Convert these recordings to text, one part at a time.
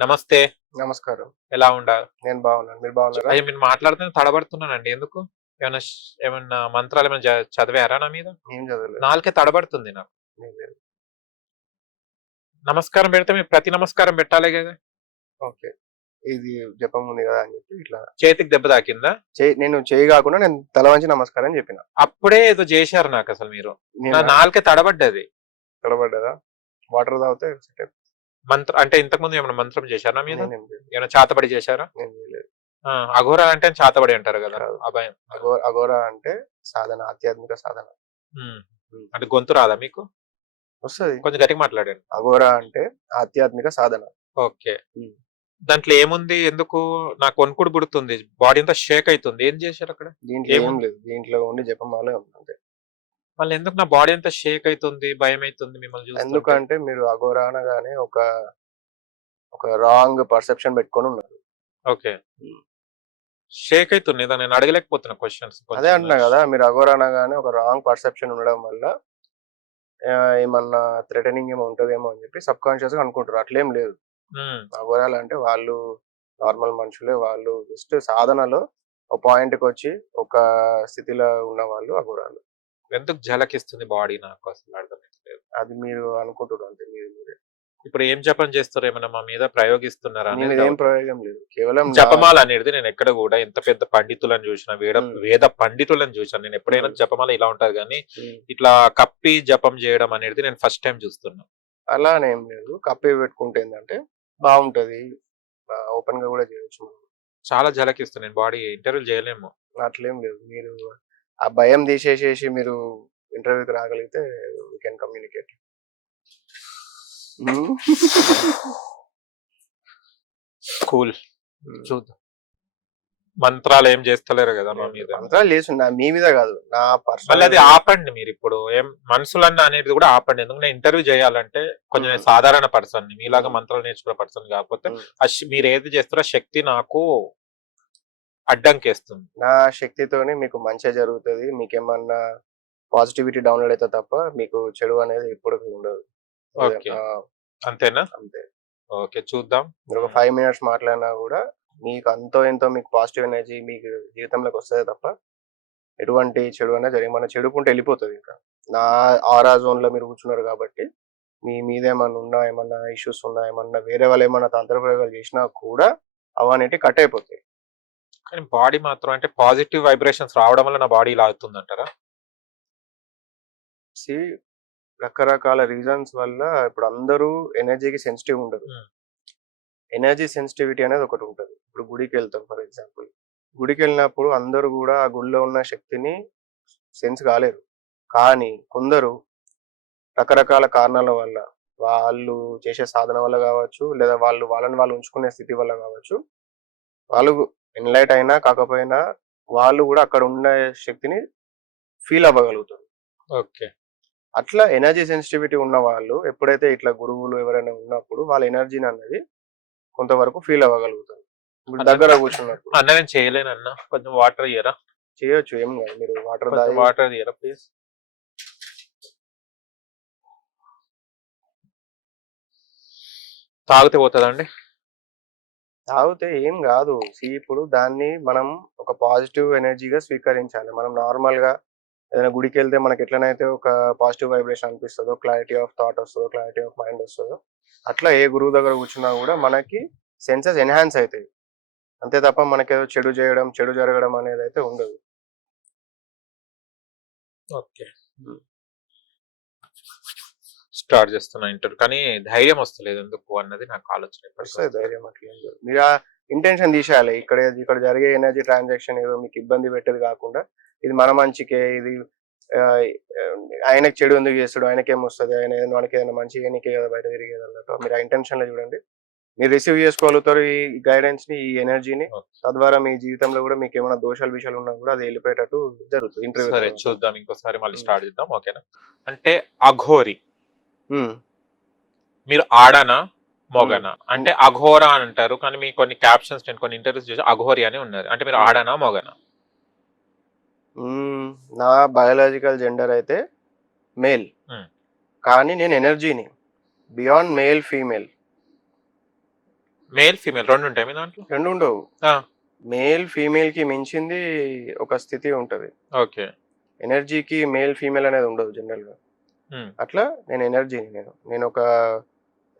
నమస్తే. నమస్కారం. ఎలా ఉండాలి నేను బాగున్నాను. మీరు బాగున్నారా? అయ్యో మీరు మాట్లాడుతున్న తడబడుతున్నానండి. ఎందుకు? ఏమైనా ఏమన్నా మంత్రాలు ఏమైనా చదివారా నా మీద? ఏం చదవలేదు. నాలుకే తడబడుతుంది నాకు. నమస్కారం పెడితే మీరు ప్రతి నమస్కారం పెట్టాలి కదా? ఓకే. ఇది జపం ఉంది కదా అని చెప్పి ఇట్లా చేతికి దెబ్బ తాకిందా? నేను చేయి కాకుండా నేను తల వంచి నమస్కారం అని చెప్పిన. అప్పుడే ఏదో చేశారు నాకు అసలు మీరు. నేను? నాలుకే తడబడ్డది. తడబడ్డదా? వాటర్ తాగితే అయిపోతుంది. మంత్రం అంటే ఇంతకు ముందు ఏమైనా మంత్రం చేశారా మీద. ఏమైనా చాతబడి చేశారా? నేను చేయలేదు. ఆ, అఘోరా అంటే చాతబడి అంటారు కదా. అభయం అఘోరా అంటే సాధన ఆధ్యాత్మిక సాధన. అంటే గొంతు రాదా మీకు? వస్తుంది. కొంచెం గట్టిగా మాట్లాడండి. అఘోరా అంటే ఆధ్యాత్మిక సాధన. ఓకే. దాంట్లో ఏముంది? ఎందుకు? నాకు వణుకుడు పుడుతుంది బాడీ అంతా షేక్ అవుతుంది. ఏం చేశారు అక్కడ? దీంట్లో ఏం? లేదు. దీంట్లో ఉండి జపమాలే ఉంది మళ్ళీ ఎందుకు నా బాడీ అంతా షేక్ అవుతుంది భయం అవుతుంది మిమ్మల్ని ఎందుకంటే మీరు అఘోరా అనగానే ఒక ఒక రాంగ్ పర్సెప్షన్ పెట్టుకొని ఉన్నారు. ఓకే. షేక్ అవుతుంది నేను అడగలేకపోతున్నా క్వశ్చన్స్ అదే అంటున్నా కదా మీరు అఘోర అనగానే ఒక రాంగ్ పర్సెప్షన్ ఉండడం వల్ల ఏమన్నా థ్రెటనింగ్ ఏమో ఉంటుందేమో అని చెప్పి సబ్ కాన్షియస్గా అనుకుంటారు అట్లేం లేదు. అఘోరాలు అంటే వాళ్ళు నార్మల్ మనుషులే. వాళ్ళు జస్ట్ సాధనలో ఒక పాయింట్కి వచ్చి ఒక స్థితిలో ఉన్న వాళ్ళు అఘోరాలు. ఎందుకు జలకిస్తుంది బాడీ నాకు? అసలు అర్థమైతలేదు అది మీరు అనుకుంటారు అంతే మీరు మీరే. ఇప్పుడు ఏం జపం చేస్తారు? ఏమైనా మా మీద ప్రయోగిస్తున్నారా అనేది ఏం. ప్రయోగం లేదు. కేవలం జపమాల అనేది నేను ఎక్కడ కూడా ఎంత పెద్ద పండితులను చూసిన వేద. వేద పండితులను చూసాను నేను ఎప్పుడైనా. జపమాల ఇలా ఉంటది కానీ ఇట్లా కప్పి జపం చేయడం అనేది నేను ఫస్ట్ టైం చూస్తున్నా. అలానేం లేదు. కప్పి పెట్టుకుంటే ఏంటంటే బాగుంటది. ఓపెన్గా కూడా చేయొచ్చు చాలా జలకిస్తుంది నేను బాడీ ఇంటర్వ్యూ చేయలేము. అట్లేం లేదు. మీరు ఆ భయం తీసేసేసి మీరు ఇంటర్వ్యూకి రాగలిగితే వీ కెన్ కమ్యూనికేట్ కూల్ చూద్దాం. మంత్రాలు ఏం చేస్తలేరు కదా మా మీద. మంత్రాలు చేస్తున్నా మీ మీద కాదు నా మళ్ళీ అది పర్సనల్ ఆపండి మీరు ఇప్పుడు. ఏం మనుషులన్న అనేది కూడా ఆపండి. ఎందుకు నేను ఇంటర్వ్యూ చేయాలంటే కొంచెం మ్మ్. సాధారణ పర్సన్ మీలాగా మ్మ్. మంత్రాలు నేర్చుకునే పర్సన్ కాకపోతే శ- మీరు ఏది చేస్తారో శక్తి నాకు అడ్డంకేస్తుంది. నా శక్తితోనే మీకు మంచి జరుగుతుంది. మీకేమన్నా పాజిటివిటీ డౌన్లోడ్ అయితే తప్ప మీకు చెడు అనేది ఎప్పుడు ఉండదు. ఆ, అంతేనా? అంతే. ఓకే చూద్దాం. మీరు ఒక ఫైవ్ మినిట్స్ మాట్లాడినా కూడా మీకు అంతో ఎంతో మీకు పాజిటివ్ ఎనర్జీ మీకు జీవితంలోకి వస్తుంది తప్ప ఎటువంటి చెడు అనేది జరిగి మన చెడుకుంటే వెళ్ళిపోతుంది ఇంకా. నా ఆరా జోన్లో మీరు కూర్చున్నారు కాబట్టి మీ మీద ఏమన్నా ఉన్నా ఏమన్నా ఇష్యూస్ ఉన్నా ఏమన్నా వేరే వాళ్ళు ఏమన్నా తంత్రప్రయోగాలు చేసినా కూడా అవన్నీ కట్ అయిపోతాయి. కానీ బాడీ మాత్రం అంటే పాజిటివ్ వైబ్రేషన్స్ రావడం వల్ల నా బాడీ ఇలా అవుతుంది అంటారా సి రకరకాల రీజన్స్ వల్ల ఇప్పుడు అందరూ ఎనర్జీకి సెన్సిటివ్ ఉండదు. ఎనర్జీ సెన్సిటివిటీ అనేది ఒకటి ఉంటుంది. ఇప్పుడు గుడికి వెళ్తాం ఫర్ ఎగ్జాంపుల్. గుడికి వెళ్ళినప్పుడు అందరూ కూడా ఆ గుడిలో ఉన్న శక్తిని సెన్స్ కాలేరు. కానీ కొందరు రకరకాల కారణాల వల్ల వాళ్ళు చేసే సాధన వల్ల కావచ్చు లేదా వాళ్ళు వాళ్ళని వాళ్ళు ఉంచుకునే స్థితి వల్ల కావచ్చు వాళ్ళు ఎన్లైట్ అయినా కాకపోయినా వాళ్ళు కూడా అక్కడ ఉన్న శక్తిని ఫీల్ అవ్వగలుగుతారు. ఓకే. అట్లా ఎనర్జీ సెన్సిటివిటీ ఉన్న వాళ్ళు ఎప్పుడైతే ఇట్లా గురువులు ఎవరైనా ఉన్నప్పుడు వాళ్ళ ఎనర్జీని అన్నది కొంతవరకు ఫీల్ అవ్వగలుగుతారు. ఇప్పుడు దగ్గర కూర్చున్నప్పుడు. అన్న నేను చేయలేను అన్న. కొంచెం వాటర్ ఇయ్యరా? చేయొచ్చు ఏం కాదు. మీరు వాటర్ వాటర్ ఇయ్యరా ప్లీజ్? తాగితే పోతుందండి తాగితే ఏం కాదు. See, ఇప్పుడు దాన్ని మనం ఒక పాజిటివ్ ఎనర్జీగా స్వీకరించాలి. మనం నార్మల్గా ఏదైనా గుడికి వెళ్తే మనకి ఎట్లనైతే ఒక పాజిటివ్ వైబ్రేషన్ అనిపిస్తుందో క్లారిటీ ఆఫ్ థాట్ వస్తుందో క్లారిటీ ఆఫ్ మైండ్ వస్తుందో అట్లా ఏ గురువు దగ్గర కూర్చున్నా కూడా మనకి సెన్సెస్ ఎన్హాన్స్ అవుతాయి అంతే తప్ప మనకేదో చెడు చేయడం చెడు జరగడం అనేది అయితే ఉండదు. ఓకే. స్టార్ట్ చేస్తున్నా ఇంటర్. కానీ ధైర్యం వస్తలేదు ఎందుకు అన్నది నాకు ఆలోచన ధైర్యం అట్లా. మీరు ఇంటెన్షన్ తీసేయాలి. ఇక్కడ ఇక్కడ జరిగే ఎనర్జీ ట్రాన్సాక్షన్ ఏదో మీకు ఇబ్బంది పెట్టేది కాకుండా ఇది మన మంచికే ఇది ఆయనకి చెడు ఎందుకు చేస్తాడు ఆయనకి ఏమొస్తుంది ఆయన మనకి ఏదైనా మంచి చేయనికే కదా బయట తిరిగేది అన్నట్టు. మీరు ఆ ఇంటెన్షన్లో చూడండి. మీరు రిసీవ్ చేసుకోగలుగుతారు ఈ గైడెన్స్ని ఈ ఎనర్జీని. తద్వారా మీ జీవితంలో కూడా మీకు ఏమైనా దోషాలు విషయాలు ఉన్నా కూడా అది వెళ్ళిపోయేటట్టు జరుగుతుంది. ఇంటర్వ్యూ చూద్దాం. ఇంకోసారి మళ్ళీ. స్టార్ట్ చేద్దాం. ఓకేనా? అంటే అఘోరి. మీరు ఆడనా మొగనా? అంటే అఘోరా అని అంటారు కానీ మీ కొన్ని క్యాప్షన్స్ నేను కొన్ని ఇంటర్వ్యూస్ చూసి అఘోరి అని ఉన్నారు. అంటే మీరు Hmm. ఆడనా మొగనా? నా బయాలజికల్ జెండర్ అయితే మేల్ Hmm. కానీ నేను ఎనర్జీని beyond male female male female రెండు ఉంటాయి మీ దాంట్లో? రెండు ఉండవు. మేల్ ఫీమేల్కి మించింది ఒక స్థితి ఉంటది. ఓకే. ఎనర్జీకి మేల్ ఫీమేల్ అనేది ఉండదు జనరల్గా. Hmm. అట్లా నేను ఎనర్జీ నేను. నేను ఒక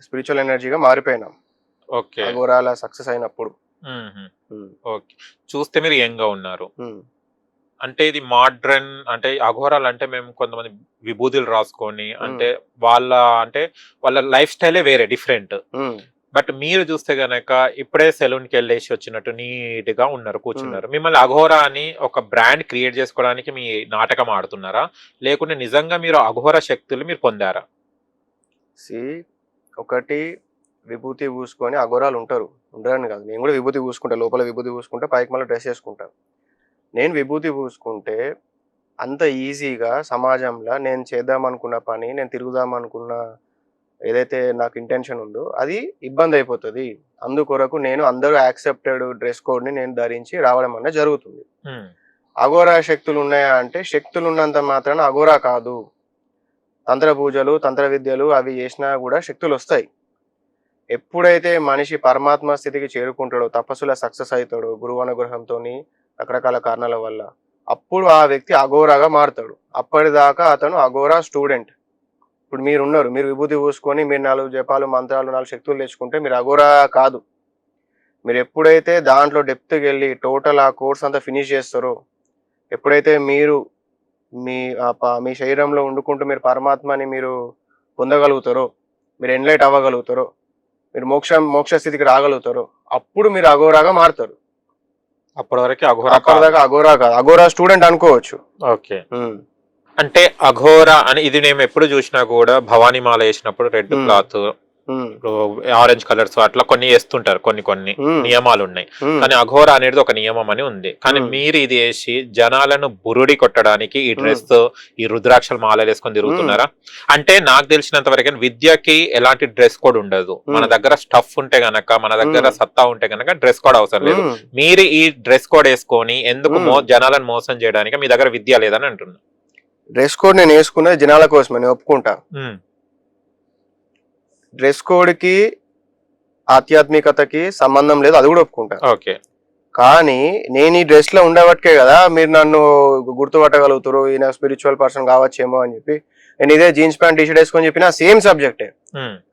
స్పిరిచువల్ ఎనర్జీగా మారిపోయినా. ఓకే. అఘోరాల సక్సెస్ అయినప్పుడు. Hmm. ఓకే. చూస్తే మీరు యంగ్గా ఉన్నారు. Hmm. అంటే ఇది మోడ్రన్ అంటే అఘోరాలు అంటే మేము కొంతమంది విభూతులు రాసుకొని అంటే వాళ్ళ అంటే వాళ్ళ లైఫ్ స్టైలే వేరే డిఫరెంట్ Hmm. బట్ మీరు చూస్తే గనక ఇప్పుడే సెలూన్కి వెళ్ళేసి వచ్చినట్టు నీట్గా ఉన్నారు కూర్చున్నారు. మిమ్మల్ని అఘోరా అని ఒక బ్రాండ్ క్రియేట్ చేసుకోవడానికి మీ నాటకం ఆడుతున్నారా? లేకుంటే నిజంగా మీరు అఘోర శక్తులు మీరు పొందారా? సి ఒకటి విభూతి పూసుకొని అఘోరాలు ఉంటారు. ఉండరని కాదు. నేను కూడా విభూతి పూసుకుంటా. లోపల విభూతి పూసుకుంటే పైకి మళ్ళీ డ్రెస్ వేసుకుంటా నేను విభూతి పూసుకుంటే అంత ఈజీగా సమాజంలో నేను చేద్దాం అనుకున్న పని నేను తిరుగుదాం అనుకున్న ఏదైతే నాకు ఇంటెన్షన్ ఉందో అది ఇబ్బంది అయిపోతుంది. అందుకొరకు నేను అందరూ యాక్సెప్టెడ్ డ్రెస్ కోడ్ని నేను ధరించి రావడం అనేది జరుగుతుంది. అఘోరా శక్తులు ఉన్నాయా అంటే శక్తులు ఉన్నంత మాత్రాన అఘోరా కాదు. తంత్ర పూజలు తంత్ర విద్యలు అవి చేసినా కూడా శక్తులు వస్తాయి. ఎప్పుడైతే మనిషి పరమాత్మ స్థితికి చేరుకుంటాడో తపస్సుల సక్సెస్ అవుతాడో గురువు అనుగ్రహంతో రకరకాల కారణాల వల్ల అప్పుడు ఆ వ్యక్తి అఘోరాగా మారుతాడు. అప్పటిదాకా అతను అఘోరా స్టూడెంట్. ఇప్పుడు మీరు ఉన్నారు మీరు విభూతి పూసుకొని మీరు నాలుగు జపాలు మంత్రాలు నాలుగు శక్తులు తెచ్చుకుంటే మీరు అఘోరా కాదు. మీరు ఎప్పుడైతే దాంట్లో డెప్త్కి వెళ్ళి టోటల్ ఆ కోర్స్ అంతా ఫినిష్ చేస్తారో ఎప్పుడైతే మీరు మీ మీ శరీరంలో వండుకుంటూ మీరు పరమాత్మని మీరు పొందగలుగుతారో మీరు ఎన్లైట్ అవ్వగలుగుతారో మీరు మోక్ష మోక్ష స్థితికి రాగలుగుతారో అప్పుడు మీరు అఘోరాగా మారుతారు. అప్పటి వరకు అఘోరా అఘోరా కాదు. అఘోరా స్టూడెంట్ అనుకోవచ్చు. ఓకే. అంటే అఘోరా అని ఇది నేను ఎప్పుడు చూసినా కూడా భవానీ మాల వేసినప్పుడు రెడ్ మ్మ్. క్లాత్ ఆరెంజ్ కలర్స్ అట్లా కొన్ని వేస్తుంటారు కొన్ని కొన్ని నియమాలు ఉన్నాయి కానీ అఘోర అనేది ఒక నియమం అని ఉంది కానీ మ్మ్. మీరు ఇది వేసి జనాలను బురుడి కొట్టడానికి ఈ డ్రెస్ ఈ రుద్రాక్షల మాలలు వేసుకొని తిరుగుతున్నారా అంటే నాకు తెలిసినంత వరకు విద్యకి ఎలాంటి డ్రెస్ కోడ్ ఉండదు మన మ్మ్. దగ్గర స్టఫ్ ఉంటే గనక మన దగ్గర మ్మ్. సత్తా ఉంటే గనక డ్రెస్ కోడ్ అవసరం లేదు. మీరు ఈ డ్రెస్ కోడ్ వేసుకొని ఎందుకు మ్మ్. జనాలను మోసం చేయడానికి మీ దగ్గర విద్య లేదని అంటున్నా డ్రెస్ కోడ్ నేను వేసుకున్నది జనాల కోసమే నేను ఒప్పుకుంటా. డ్రెస్ కోడ్కి ఆధ్యాత్మికతకి సంబంధం లేదు అది కూడా ఒప్పుకుంటా. ఓకే. కానీ నేను ఈ డ్రెస్లో ఉండబట్టే కదా మీరు నన్ను గుర్తుపట్టగలుగుతారు ఈయన స్పిరిచువల్ పర్సన్ కావచ్చేమో అని చెప్పి. నేను ఇదే జీన్స్ ప్యాంట్ టీ షర్ట్ వేసుకొని చెప్పిన సేమ్ సబ్జెక్టే.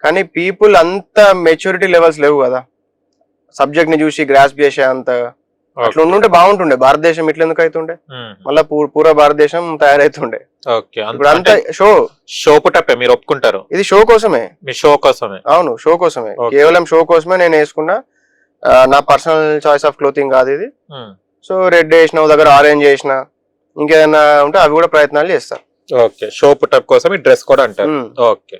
కానీ పీపుల్ అంత మెచ్యూరిటీ లెవెల్స్ లేవు కదా. సబ్జెక్ట్ని చూసి గ్రాస్ప్ చేసే అంత అట్లా ఉండుంటే బాగుంటుండే. భారతదేశం ఇట్లా ఎందుకు అవుతుండే. మళ్ళా పూ- పూర భారతదేశం తయారైతుండే. ఇప్పుడు అంత షో. షో పుటప్పే మీరు ఒప్పుకుంటారు? ఇది షో కోసమే. మీ షో కోసమే? అవును షో కోసమే. కేవలం షో కోసమే నేను వేసుకున్నా. నా పర్సనల్ చాయిస్ ఆఫ్ క్లోతింగ్ కాదు ఇది. సో రెడ్ వేసిన దగ్గర ఆరెంజ్ వేసిన ఇంకేదైనా ఉంటే అవి కూడా ప్రయత్నాలు చేస్తా. ఓకే. షో పుటప్ కోసం ఈ డ్రెస్ కోడ్ అంటారు. ఓకే.